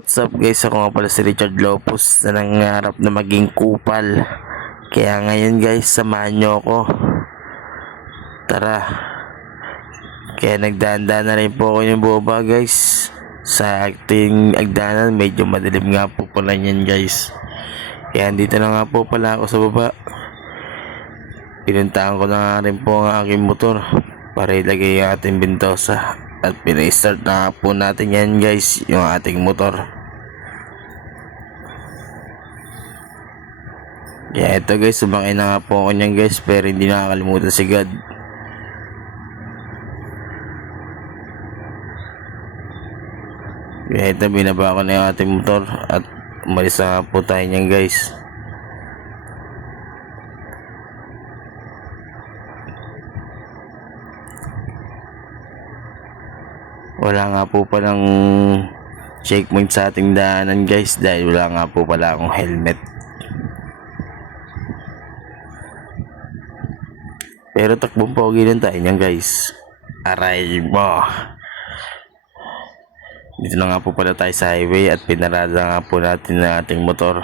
What's up guys, ako nga pala si Richard Lopez na nangarap na maging kupal. Kaya ngayon guys, samahan nyo ako. Tara. Kaya nagdaan-daan na rin po ako yung boba guys. Sa ating agdanan, medyo madilim nga po pala yan guys. Kaya dito na nga po pala ako sa baba. Pinuntahan ko na nga rin po ang aking motor para ilagay yung ating bintosa. At pinay-start na po natin yan guys, yung ating motor. Kaya ito guys, sumakay na nga po ako nyan guys, pero hindi nakakalimutan si God. Kaya ito, binaba ko na yung ating motor at umalis na nga po tayo nyan guys. Wala nga po palang checkpoint sa ating daanan guys, dahil wala nga po pala akong helmet. Pero takbong pogi lang tayo niyan guys. Aray mo. Dito na nga po pala tayo sa highway at pinarada nga po natin ang ating motor.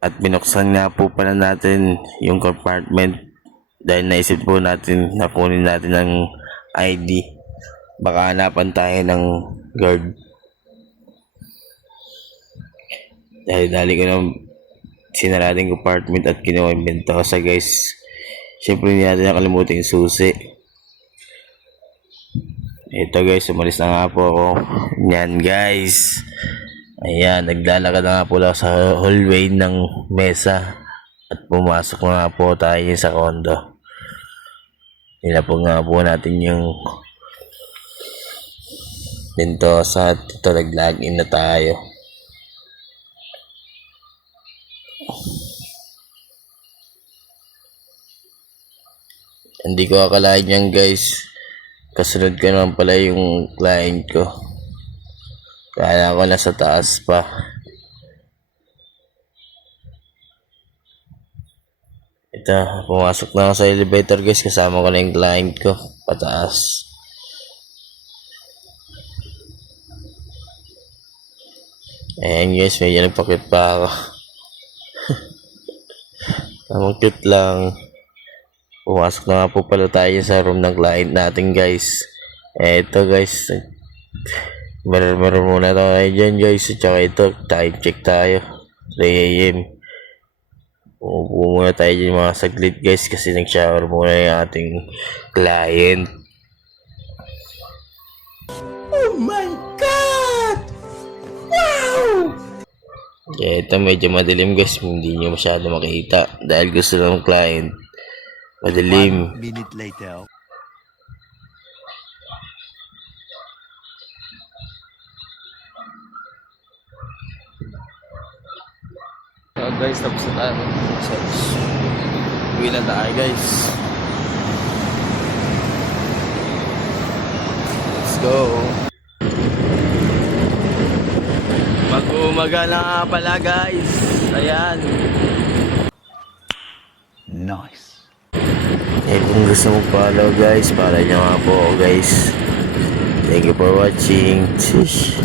At binuksan nga po pala natin yung compartment dahil naisip po natin na kunin natin ang ID. Baka hanapan tayo ng guard. Dahil dali ko ng sinarating compartment at kinuha yung bentosa guys. Siyempre hindi natin nakalimutan yung susi. Ito guys, umalis na nga po ako. Yan guys. Ayan, naglalakad na nga po lang sa hallway ng mesa. At pumasok na nga po tayo sa condo. Nilapag nga po natin yung bentosa at ito, nag-login na tayo. Hindi ko akalain yan guys. Kasunod ko naman pala yung client ko. Kaya ako nasa taas pa. Ito, pumasok na ako sa elevator guys. Kasama ko na yung client ko pataas. Ayan guys, medyo nagpakit pa ako. Tamang cute lang. Pumasok na nga po pala tayo sa room ng client natin guys. Eto guys, mirror muna tayo dyan guys. At saka ito, time check tayo, 3 AM. Uupo muna tayo dyan mga saglit guys, kasi nag-shower muna yung ating client. Oh my God! Wow! Kaya ito, medyo madilim guys, hindi nyo masyado makita dahil gusto ng client madilim. 1 minute later. So guys, tapos na tayo. So, uwi na tayo guys. Let's go. Mag-umaga na nga pala guys. Ayan. Nice. Kung gusto mong follow guys, follow nyo nga po guys. Thank you for watching. Sheesh.